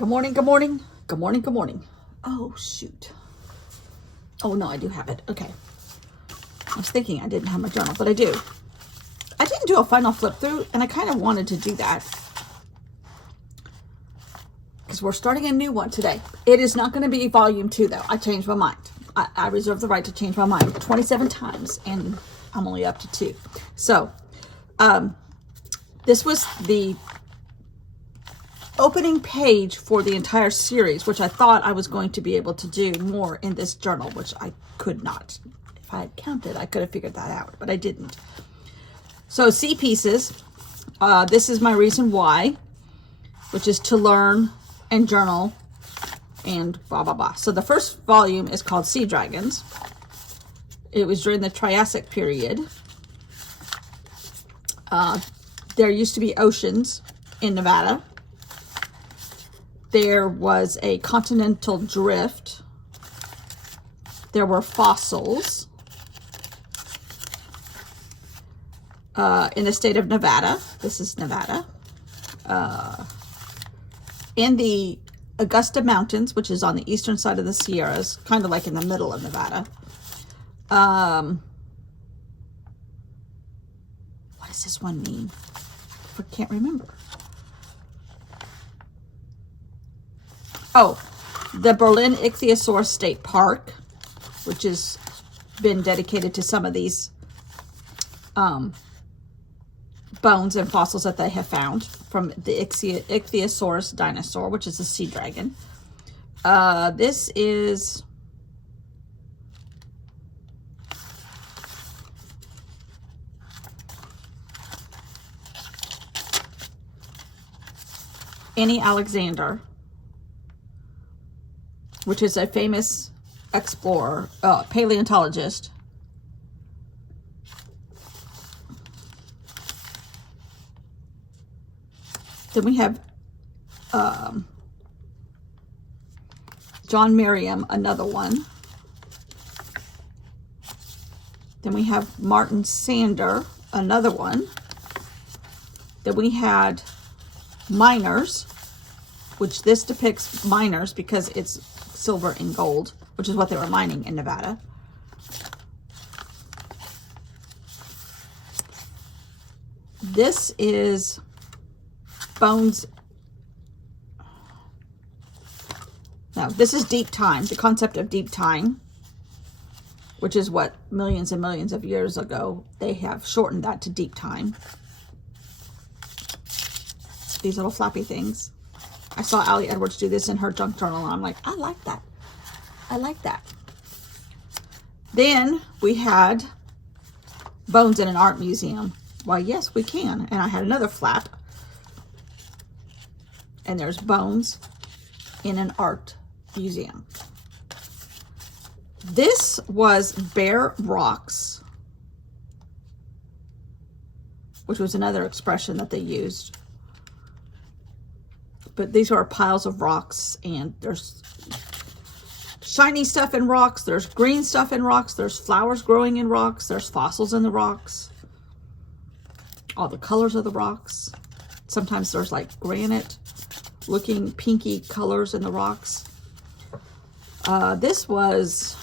Good morning, good morning, good morning, good morning. Oh, shoot. Oh, no, I do have it. Okay. I was thinking I didn't have my journal, but I do. I didn't do a final flip through, and I kind of wanted to do that because we're starting a new one today. It is not going to be volume 2, though. I changed my mind. I reserve the right to change my mind 27 times, and I'm only up to 2. So, this was the opening page for the entire series, which I thought I was going to be able to do more in this journal, which I could not. If I had counted, I could have figured that out, but I didn't. So C pieces, this is my reason why, which is to learn and journal and blah, blah, blah. So the first volume is called Sea Dragons. It was during the Triassic period. There used to be oceans in Nevada. There was a continental drift. There were fossils in the state of Nevada. This is Nevada. In the Augusta Mountains, which is on the eastern side of the Sierras, kind of like in the middle of Nevada. What does this one mean? I can't remember. Oh, the Berlin Ichthyosaurus State Park, which has been dedicated to some of these bones and fossils that they have found from the Ichthyosaurus dinosaur, which is a sea dragon. This is Annie Alexander, which is a famous explorer, paleontologist. Then we have John Merriam, another one. Then we have Martin Sander, another one. Then we had miners, which this depicts miners because it's silver and gold, which is what they were mining in Nevada. This is bones. No, this is deep time, the concept of deep time, which is what millions and millions of years ago, they have shortened that to deep time. These little flappy things. I saw Allie Edwards do this in her junk journal, and I'm like, I like that. I like that. Then we had bones in an art museum. Why, yes, we can. And I had another flap. And there's bones in an art museum. This was bare rocks, which was another expression that they used. But these are piles of rocks, and there's shiny stuff in rocks, there's green stuff in rocks, there's flowers growing in rocks, there's fossils in the rocks, all the colors of the rocks. Sometimes there's like granite looking pinky colors in the rocks. This was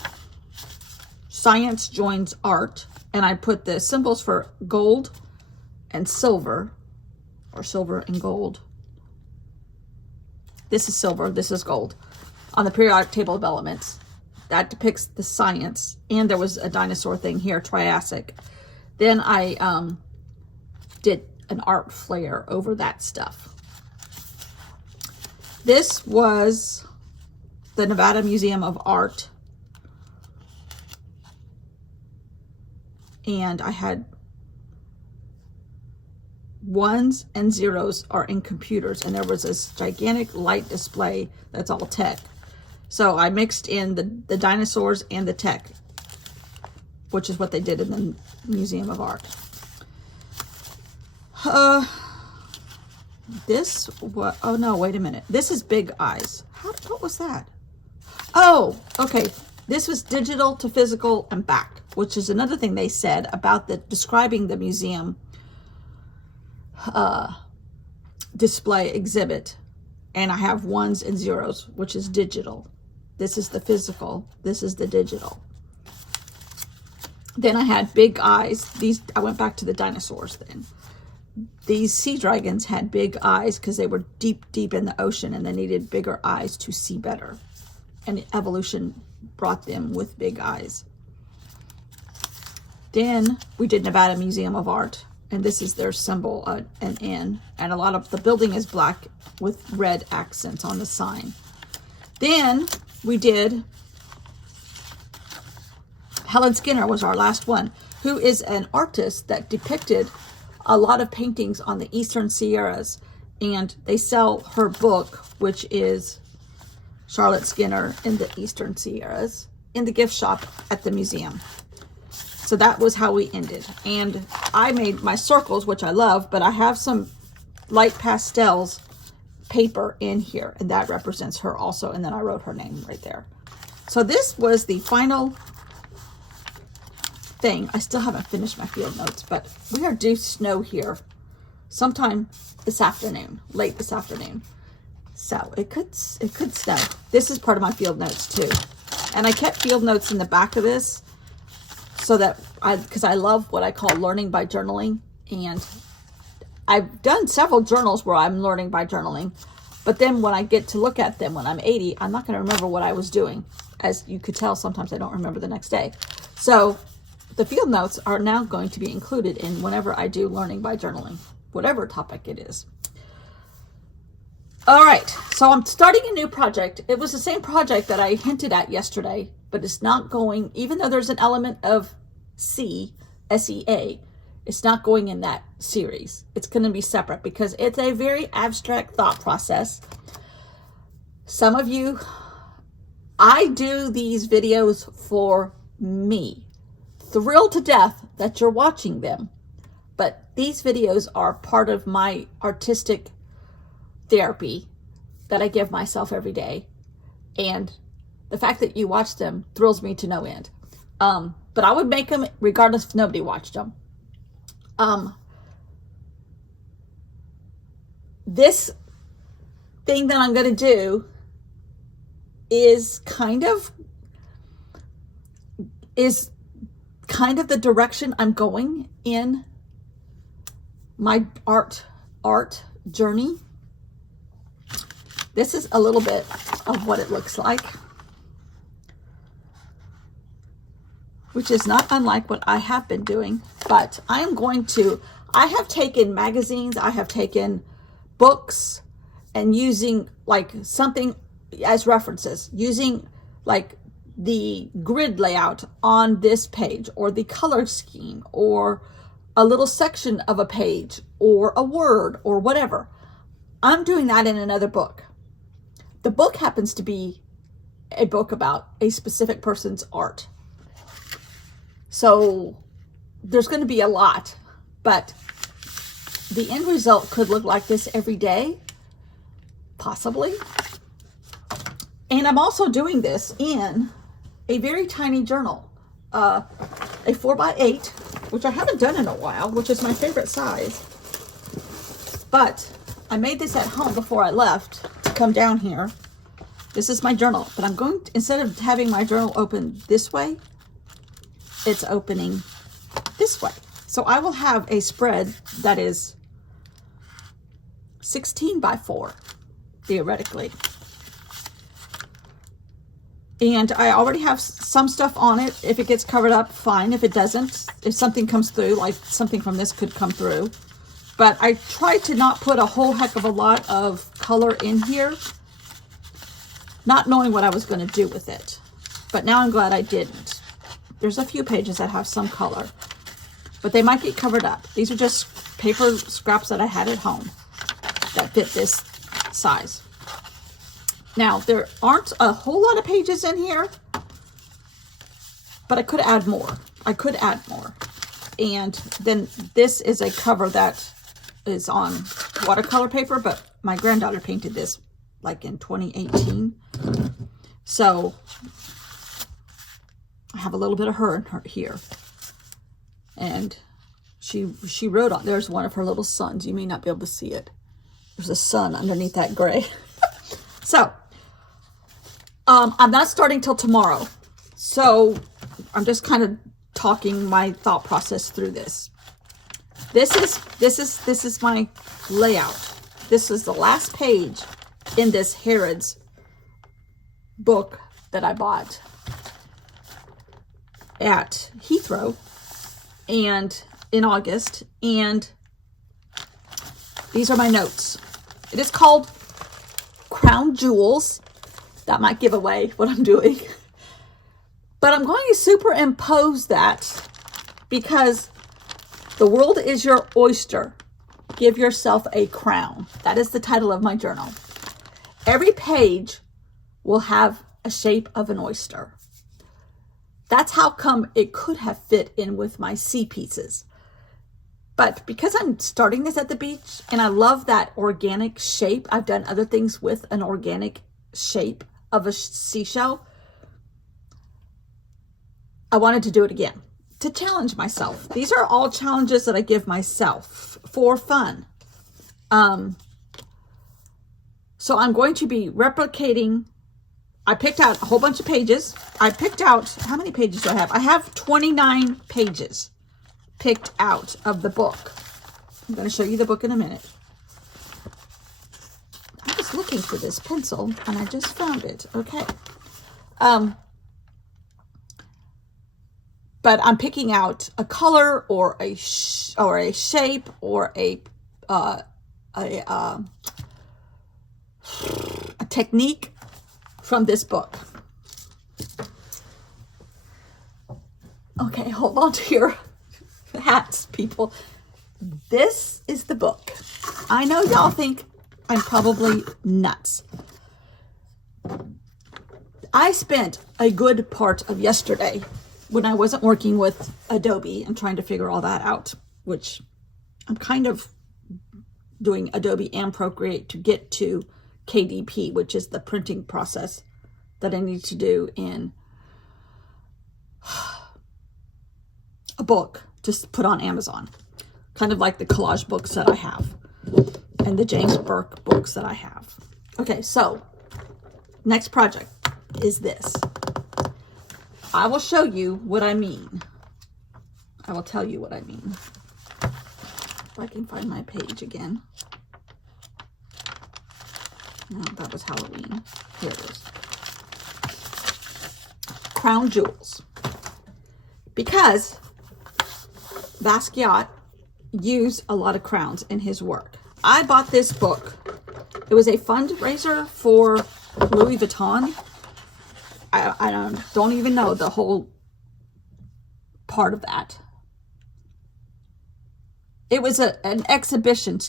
Science Joins Art, and I put the symbols for gold and silver, or silver and gold. This is silver, this is gold. On the periodic table of elements, that depicts the science. And there was a dinosaur thing here, Triassic. Then I did an art flare over that stuff. This was the Nevada Museum of Art. And I had ones and zeros are in computers, and there was this gigantic light display that's all tech. So I mixed in the dinosaurs and the tech, which is what they did in the Museum of Art. This was, oh no, wait a minute. This is Big Eyes. What was that? Oh, okay. This was digital to physical and back, which is another thing they said about describing the museum display exhibit And I have ones and zeros, which is digital. This is the physical. This is the digital. Then I had big eyes. These, I went back to the dinosaurs then. These sea dragons had big eyes because they were deep, deep in the ocean and they needed bigger eyes to see better. And evolution brought them with big eyes. Then we did Nevada Museum of Art. And this is their symbol, an N. And a lot of the building is black with red accents on the sign. Then we did Helen Skinner was our last one, who is an artist that depicted a lot of paintings on the Eastern Sierras. And they sell her book, which is Charlotte Skinner in the Eastern Sierras, in the gift shop at the museum. So that was how we ended. And I made my circles, which I love, but I have some light pastels paper in here, and that represents her also. And then I wrote her name right there. So this was the final thing. I still haven't finished my field notes, but we are due snow here sometime this afternoon, late this afternoon. So it could snow. This is part of my field notes too. And I kept field notes in the back of this so that because I love what I call learning by journaling. And I've done several journals where I'm learning by journaling, but then when I get to look at them when I'm 80, I'm not going to remember what I was doing. As you could tell, sometimes I don't remember the next day. So the field notes are now going to be included in whenever I do learning by journaling, whatever topic it is. All right, so I'm starting a new project. It was the same project that I hinted at yesterday, but it's not going, even though there's an element of SEA, it's not going in that series. It's going to be separate because it's a very abstract thought process. Some of you, I do these videos for me. Thrilled to death that you're watching them. But these videos are part of my artistic therapy that I give myself every day. And the fact that you watch them thrills me to no end. But I would make them regardless if nobody watched them. This thing that I'm going to do is kind of the direction I'm going in my art journey. This is a little bit of what it looks like, which is not unlike what I have been doing, but I have taken magazines, I have taken books and using like something as references, using like the grid layout on this page or the color scheme or a little section of a page or a word or whatever. I'm doing that in another book. The book happens to be a book about a specific person's art. So there's going to be a lot, but the end result could look like this every day, possibly. And I'm also doing this in a very tiny journal, a 4x8, which I haven't done in a while, which is my favorite size. But I made this at home before I left to come down here. This is my journal, but I'm going to, instead of having my journal open this way, it's opening this way. So I will have a spread that is 16 by 4, theoretically. And I already have some stuff on it. If it gets covered up, fine. If it doesn't, if something comes through, like something from this could come through. But I tried to not put a whole heck of a lot of color in here, not knowing what I was going to do with it. But now I'm glad I didn't. There's a few pages that have some color, but they might get covered up. These are just paper scraps that I had at home that fit this size. Now, there aren't a whole lot of pages in here, but I could add more. And then this is a cover that is on watercolor paper, but my granddaughter painted this like in 2018. So I have a little bit of her in her here. And she wrote on, there's one of her little suns. You may not be able to see it. There's a sun underneath that gray. So, I'm not starting till tomorrow. So, I'm just kind of talking my thought process through this. This is my layout. This is the last page in this Harrods book that I bought at Heathrow and in August, and these are my notes. It is called Crown Jewels. That might give away what I'm doing, but I'm going to superimpose that because the world is your oyster. Give yourself a crown. That is the title of my journal. Every page will have a shape of an oyster. That's how come it could have fit in with my sea pieces. But because I'm starting this at the beach and I love that organic shape, I've done other things with an organic shape of a seashell. I wanted to do it again to challenge myself. These are all challenges that I give myself for fun. So I'm going to be replicating. I picked out a whole bunch of pages. I picked out, how many pages do I have? I have 29 pages picked out of the book. I'm going to show you the book in a minute. I was looking for this pencil and I just found it. Okay. But I'm picking out a color or a shape or a technique from this book. Okay, hold on to your hats, people. This is the book. I know y'all think I'm probably nuts. I spent a good part of yesterday when I wasn't working with Adobe and trying to figure all that out, which I'm kind of doing Adobe and Procreate to get to KDP, which is the printing process that I need to do in a book to put on Amazon. Kind of like the collage books that I have and the James Burke books that I have. Okay, so next project is this. I will show you what I mean. I will tell you what I mean. If I can find my page again. No, that was Halloween. Here it is. Crown Jewels. Because Basquiat used a lot of crowns in his work. I bought this book. It was a fundraiser for Louis Vuitton. I don't even know the whole part of that. It was an exhibition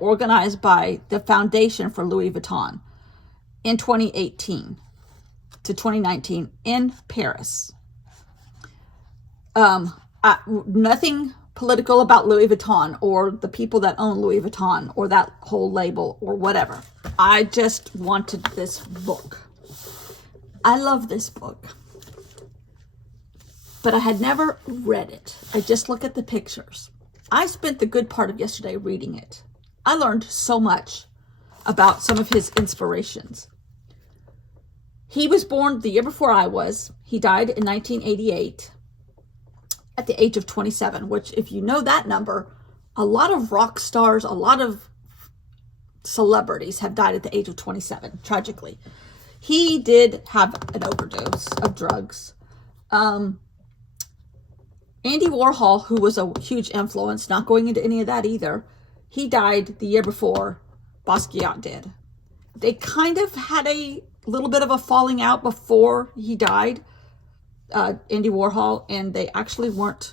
organized by the Foundation for Louis Vuitton in 2018 to 2019 in Paris. Nothing political about Louis Vuitton or the people that own Louis Vuitton or that whole label or whatever. I just wanted this book. I love this book, but I had never read it. I just look at the pictures. I spent the good part of yesterday reading it. I learned so much about some of his inspirations. He was born the year before I was. He died in 1988 at the age of 27, which if you know that number, a lot of rock stars, a lot of celebrities have died at the age of 27, tragically. He did have an overdose of drugs. Andy Warhol, who was a huge influence, not going into any of that either, he died the year before Basquiat did. They kind of had a little bit of a falling out before he died, Andy Warhol, and they actually weren't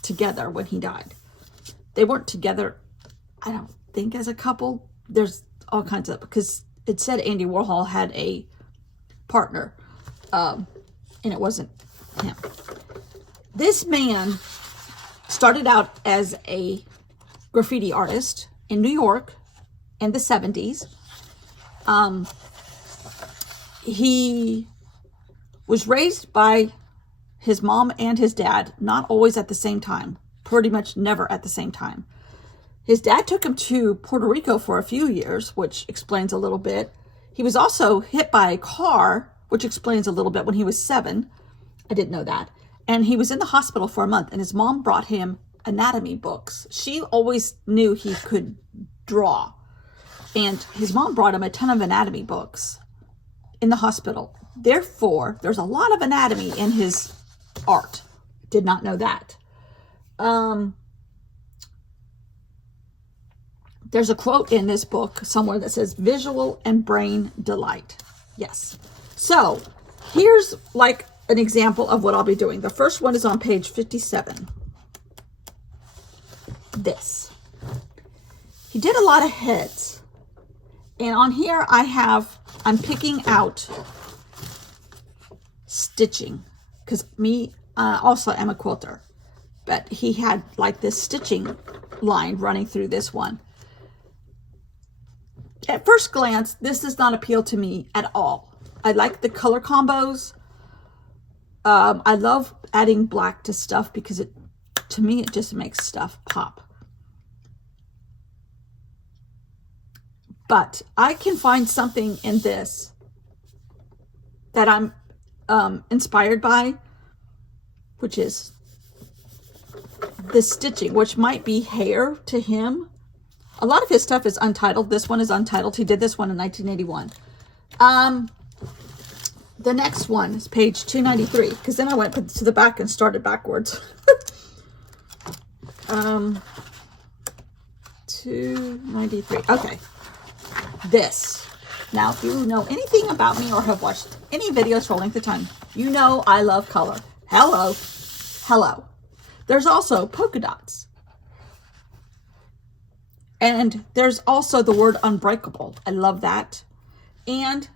together when he died. They weren't together, I don't think, as a couple. There's all kinds of, because it said Andy Warhol had a partner, and it wasn't him. This man started out as a graffiti artist in New York in the 70s. He was raised by his mom and his dad, not always at the same time, pretty much never at the same time. His dad took him to Puerto Rico for a few years, which explains a little bit. He was also hit by a car, which explains a little bit, when he was 7. I didn't know that. And he was in the hospital for a month, and his mom brought him anatomy books. She always knew he could draw. And his mom brought him a ton of anatomy books in the hospital. Therefore, there's a lot of anatomy in his art. Did not know that. There's a quote in this book somewhere that says, visual and brain delight. Yes. So here's like an example of what I'll be doing. The first one is on page 57. This. He did a lot of heads. And on here I'm picking out stitching. Because me, also am a quilter. But he had like this stitching line running through this one. At first glance, this does not appeal to me at all. I like the color combos. I love adding black to stuff because to me, it just makes stuff pop. But I can find something in this that I'm inspired by, which is the stitching, which might be hair to him. A lot of his stuff is untitled. This one is untitled. He did this one in 1981. The next one is page 293, because then I went to the back and started backwards. 293. Okay. This. Now, if you know anything about me or have watched any videos for a length of time, you know I love color. Hello. Hello. There's also polka dots. And there's also the word unbreakable. I love that. And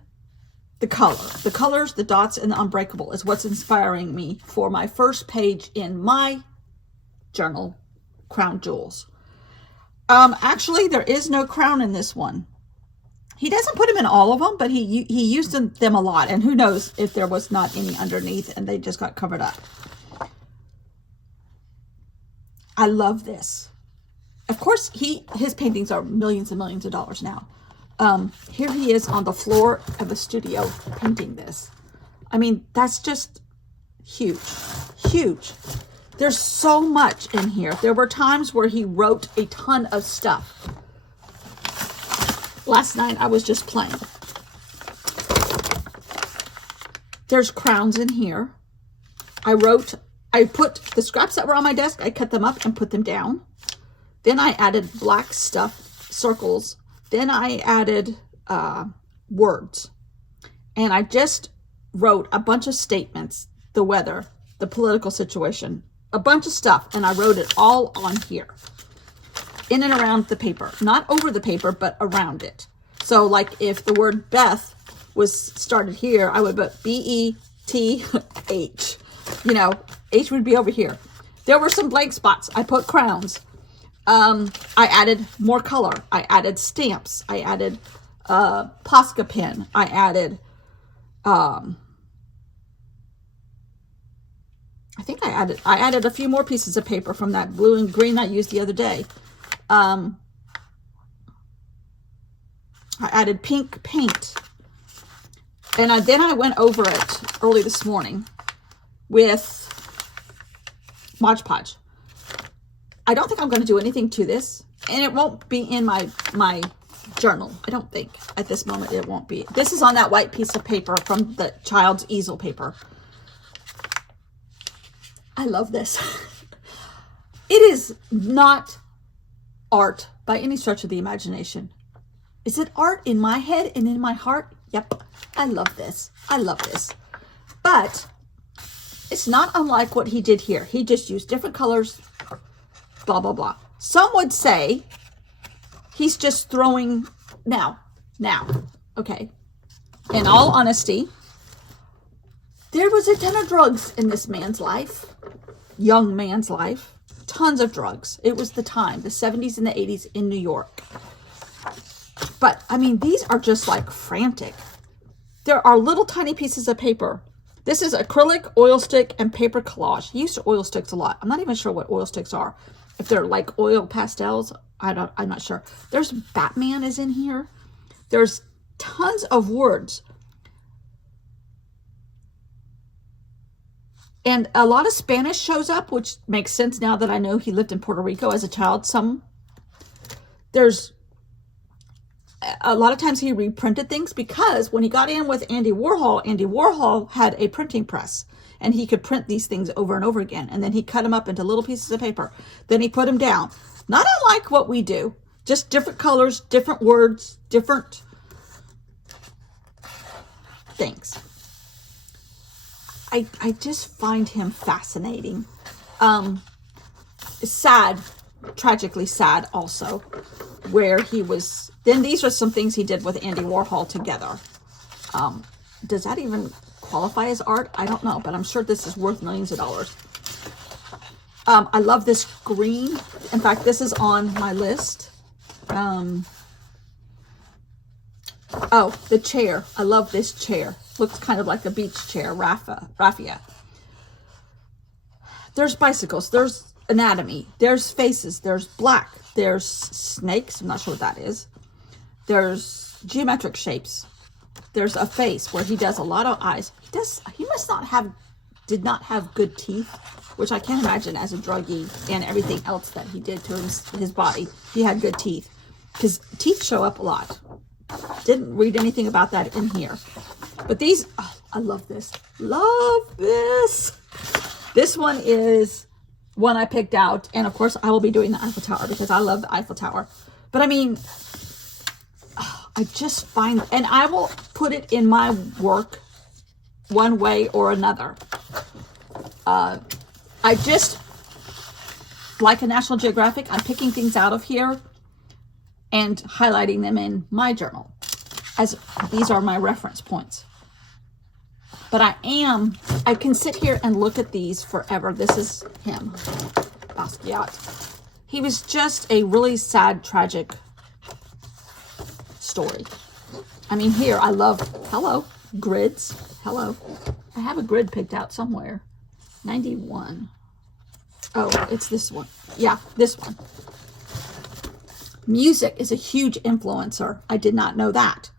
the color. The colors, the dots, and the unbreakable is what's inspiring me for my first page in my journal, Crown Jewels. Actually, there is no crown in this one. He doesn't put them in all of them, but he used them a lot. And who knows if there was not any underneath and they just got covered up. I love this. Of course, his paintings are millions and millions of dollars now. Here he is on the floor of the studio painting this. I mean, that's just huge, huge. There's so much in here. There were times where he wrote a ton of stuff. Last night, I was just playing. There's crowns in here. I put the scraps that were on my desk, I cut them up and put them down. Then I added black stuff, circles. Then I added words. And I just wrote a bunch of statements, the weather, the political situation, a bunch of stuff. And I wrote it all on here. In and around the paper. Not over the paper, but around it. So like if the word Beth was started here, I would put B-E-T-H. You know, H would be over here. There were some blank spots. I put crowns. I added more color. I added stamps. I added Posca pen. I added, I think I added a few more pieces of paper from that blue and green I used the other day. I added pink paint. And then I went over it early this morning with Mod Podge. I don't think I'm going to do anything to this, and it won't be in my journal. I don't think at this moment it won't be. This is on that white piece of paper from the child's easel paper. I love this. It is not art by any stretch of the imagination. Is it art in my head and in my heart? Yep. I love this. I love this. But it's not unlike what he did here. He just used different colors, blah, blah, blah. Some would say he's just throwing now, okay. In all honesty, there was a ton of drugs in this man's life, young man's life, tons of drugs. It was the time, the 70s and the 80s in New York. But, I mean, these are just like frantic. There are little tiny pieces of paper. This is acrylic, oil stick, and paper collage. He used to oil sticks a lot. I'm not even sure what oil sticks are. if they're like oil pastels. I'm not sure. There's Batman is in here. There's tons of words. And a lot of Spanish shows up, which makes sense now that I know he lived in Puerto Rico as a child. There's a lot of times he reprinted things because when he got in with Andy Warhol had a printing press and he could print these things over and over again. And then he cut them up into little pieces of paper. Then he put them down. Not unlike what we do, just different colors, different words, different things. I just find him fascinating. Sad, tragically sad also, where he was, then these are some things he did with Andy Warhol together. Does that even qualify as art? I don't know, but I'm sure this is worth millions of dollars. I love this green. In fact, this is on my list. Oh, the chair. I love this chair. Looks kind of like a beach chair, raffia. There's bicycles. There's anatomy. There's faces. There's black. There's snakes. I'm not sure what that is. There's geometric shapes. There's a face where he does a lot of eyes. He did not have good teeth, which I can't imagine as a druggie and everything else that he did to his body. He had good teeth because teeth show up a lot. Didn't read anything about that in here. But these, oh, I love this. Love this. This one is one I picked out. And of course, I will be doing the Eiffel Tower because I love the Eiffel Tower. But I mean, I just find, and I will put it in my work one way or another. I just, like a National Geographic, I'm picking things out of here and highlighting them in my journal, as these are my reference points. But I can sit here and look at these forever. This is him, Basquiat. He was just a really sad, tragic story. I mean, here, I love, hello, grids, hello. I have a grid picked out somewhere. 91. Oh, it's this one. Yeah, this one. Music is a huge influencer. I did not know that.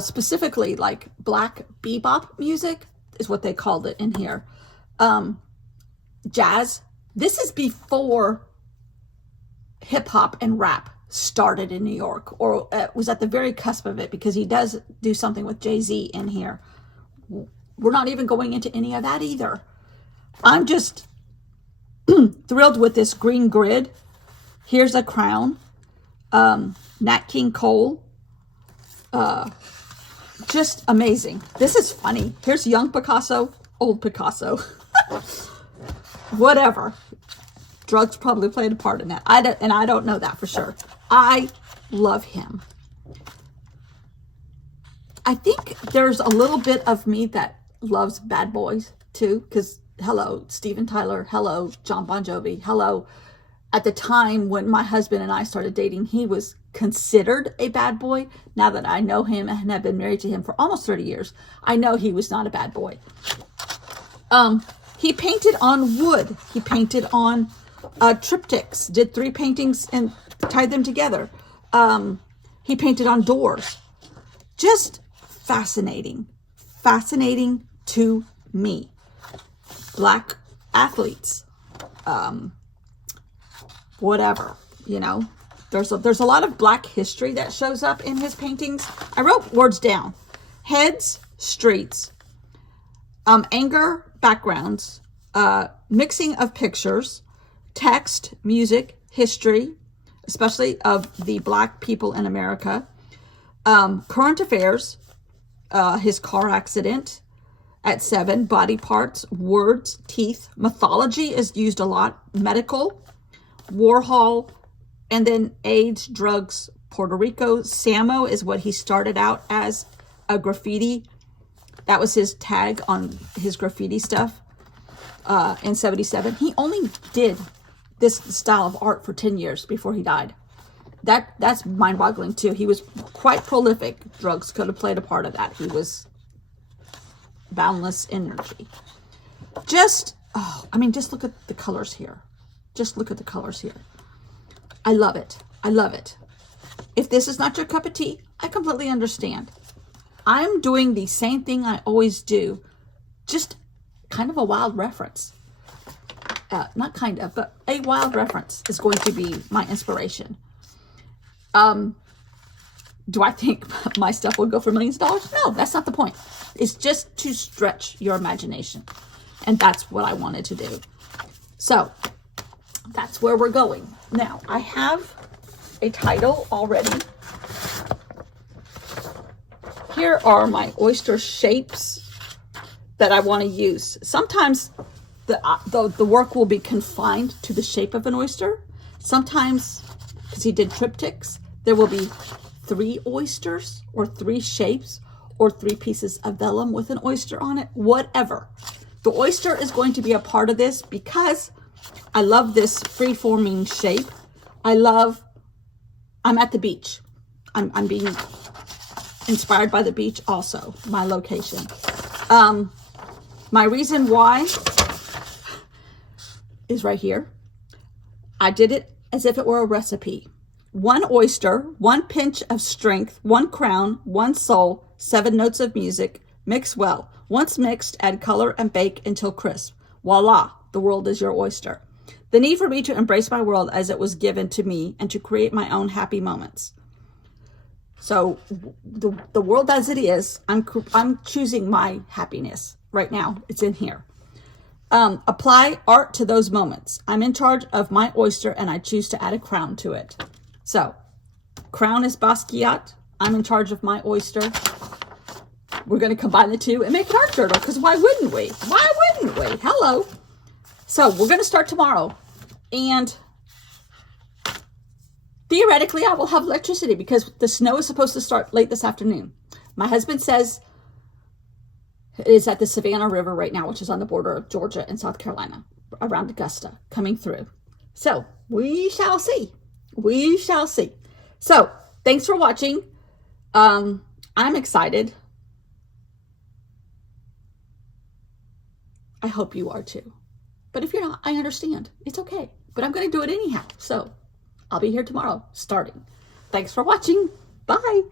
Specifically, like black bebop music is what they called it in here. Jazz. This is before hip hop and rap started in New York, or was at the very cusp of it, because he does do something with Jay-Z in here. We're not even going into any of that either. I'm just thrilled with this green grid. Here's a crown. Nat King Cole. Just amazing. This is funny. Here's young Picasso, old Picasso. Whatever. Drugs probably played a part in that. I don't know that for sure. I love him. I think there's a little bit of me that loves bad boys too, because hello, Steven Tyler, hello, John Bon Jovi, hello. At the time when my husband and I started dating, he was considered a bad boy. Now that I know him and have been married to him for almost 30 years, I know he was not a bad boy. He painted on wood. He painted on triptychs, did 3 paintings and tied them together. He painted on doors. Just fascinating. Fascinating to me. Black athletes. Whatever, you know. There's a lot of black history that shows up in his paintings. I wrote words down. Heads, streets, anger, backgrounds, mixing of pictures, text, music, history, especially of the black people in America, current affairs, his car accident at 7, body parts, words, teeth, mythology is used a lot, medical, Warhol, and then AIDS, drugs, Puerto Rico. Samo is what he started out as, a graffiti. That was his tag on his graffiti stuff in 77. He only did this style of art for 10 years before he died. That's mind-boggling too. He was quite prolific. Drugs could have played a part of that. He was boundless energy. Just look at the colors here. Just look at the colors here. I love it. I love it. If this is not your cup of tea, I completely understand. I'm doing the same thing I always do, just kind of a wild reference. Not kind of, but a wild reference is going to be my inspiration. Do I think my stuff will go for millions of dollars? No, that's not the point. It's just to stretch your imagination. And that's what I wanted to do. So that's where we're going. Now, I have a title already. Here are my oyster shapes that I want to use. Sometimes the work will be confined to the shape of an oyster. Sometimes, because he did triptychs, there will be 3 oysters or 3 shapes or 3 pieces of vellum with an oyster on it, whatever. The oyster is going to be a part of this because I love this free-forming shape. I'm at the beach. I'm being inspired by the beach also, my location. My reason why is right here. I did it as if it were a recipe. 1 oyster, 1 pinch of strength, 1 crown, 1 soul, 7 notes of music, mix well. Once mixed, add color and bake until crisp. Voila, the world is your oyster. The need for me to embrace my world as it was given to me and to create my own happy moments. So the world as it is, I'm choosing my happiness right now. It's in here. Apply art to those moments. I'm in charge of my oyster and I choose to add a crown to it. So, crown is Basquiat. I'm in charge of my oyster. We're going to combine the two and make an art journal because why wouldn't we? Why wouldn't we? Hello. So, we're going to start tomorrow. And theoretically, I will have electricity because the snow is supposed to start late this afternoon. My husband says it is at the Savannah River right now, which is on the border of Georgia and South Carolina, around Augusta, coming through. So, we shall see. We shall see. So, thanks for watching. I'm excited. I hope you are too. But if you're not, I understand. It's okay. But I'm going to do it anyhow. So, I'll be here tomorrow, starting. Thanks for watching. Bye.